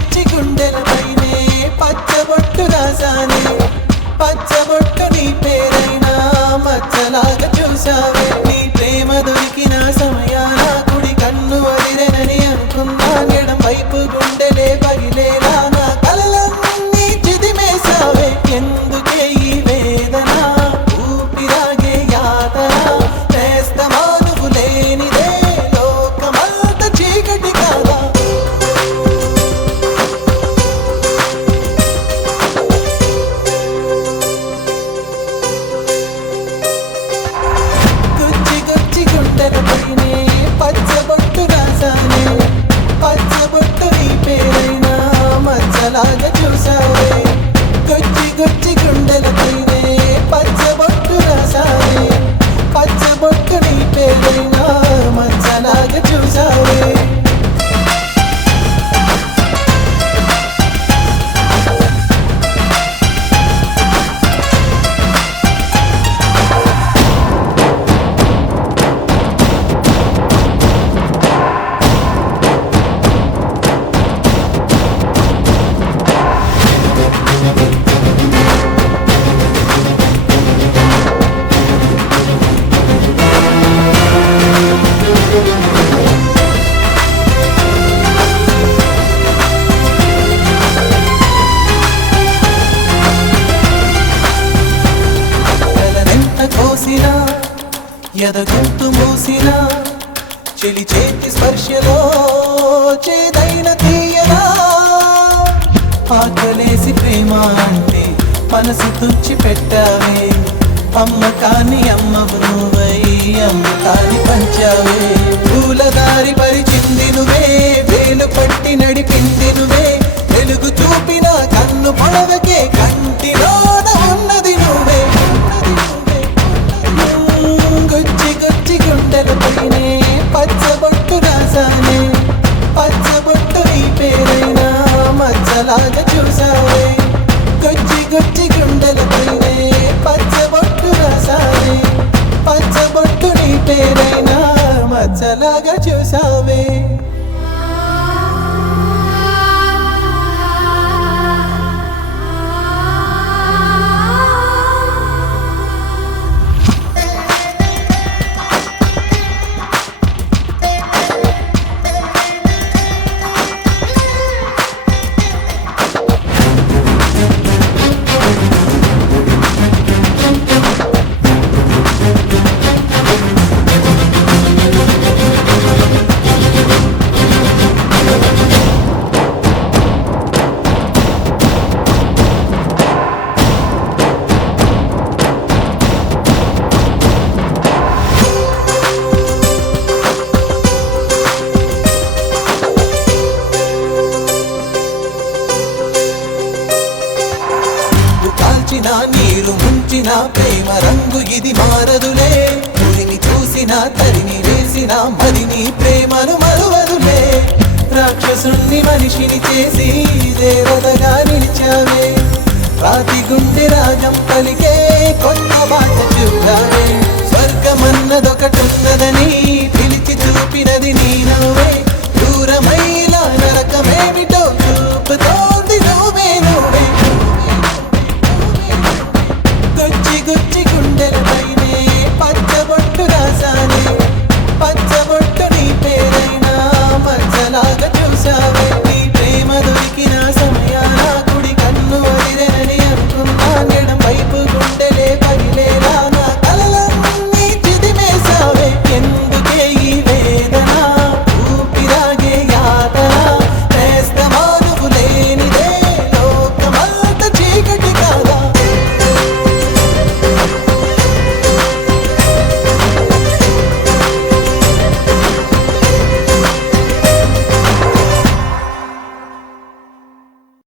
గుచ్చి గుండెలపైనే పచ్చబొట్టు రాసానే పచ్చబొట్టు నీ పేరైనా మచ్చలాగా చూసావే నీ ప్రేమ దొరికిన సమయాన కుడి కన్ను వదిలేనని అనుకున్నా ఎడం వైపు గుండెలే పగిలేలా నా కలలన్నీ చిదిమేసావే ఎందుకే ఈ వేదన ఊపిరాగే యాతన నేస్తమా నువ్వు లేనిదే లోకమంత చీకటి కాదా గుచ్చి గుండెలపైనే పచ్చబొట్టు రాసానే పచ్చబొట్టు నీ పేరైనా మచ్చలాగా చూసావే గుచ్చి గుండెలపైనే పచ్చబొట్టు రాసానే పచ్చబొట్టు నీ పేరైనా మచ్చలాగా చూసావే కోసినా ఎదగొంతు మూసినా చెలి చేతి స్పర్శలో చేదైన తీయనా ఆకలేసి ప్రేమ అంటే మనసు తుచ్చి పెట్టావే అమ్మ కాని అమ్మవు నువ్వై అమ్మకాని పంచావే పూలదారి పరిచింది నువ్వే వేలు పట్టి నడిపింది నువ్వే వెలుగు చూపిన కన్ను పొడవకే కంటిలోన ఉన్నది నువ్వే గుచ్చి గుండెలపైనే పచ్చబొట్టు రాసానే పచ్చబొట్టు నీ పేరైనా మచ్చలాగా చూసావే గుచ్చి గుండెలపైనే పచ్చబొట్టు రాసానే పచ్చబొట్టు నీ పేరైనా మచ్చలాగా చూసావే నీరు ముంచిన ప్రేమ రంగు ఇది మారదులే ఉరిని చూసిన తరిని వేసిన మరి నీ ప్రేమను మరువదులే రాక్షసుణ్ణి మనిషిని చేసి దేవతగా నిలిచావే రాతి గుండె రాగం పలికే కొత్త బాట చూడావే స్వర్గమన్నదొకటున్నదని పిలిచి చూపినది నీ నవ్వే దూరమైలా నరకమేమిటో చూపుతో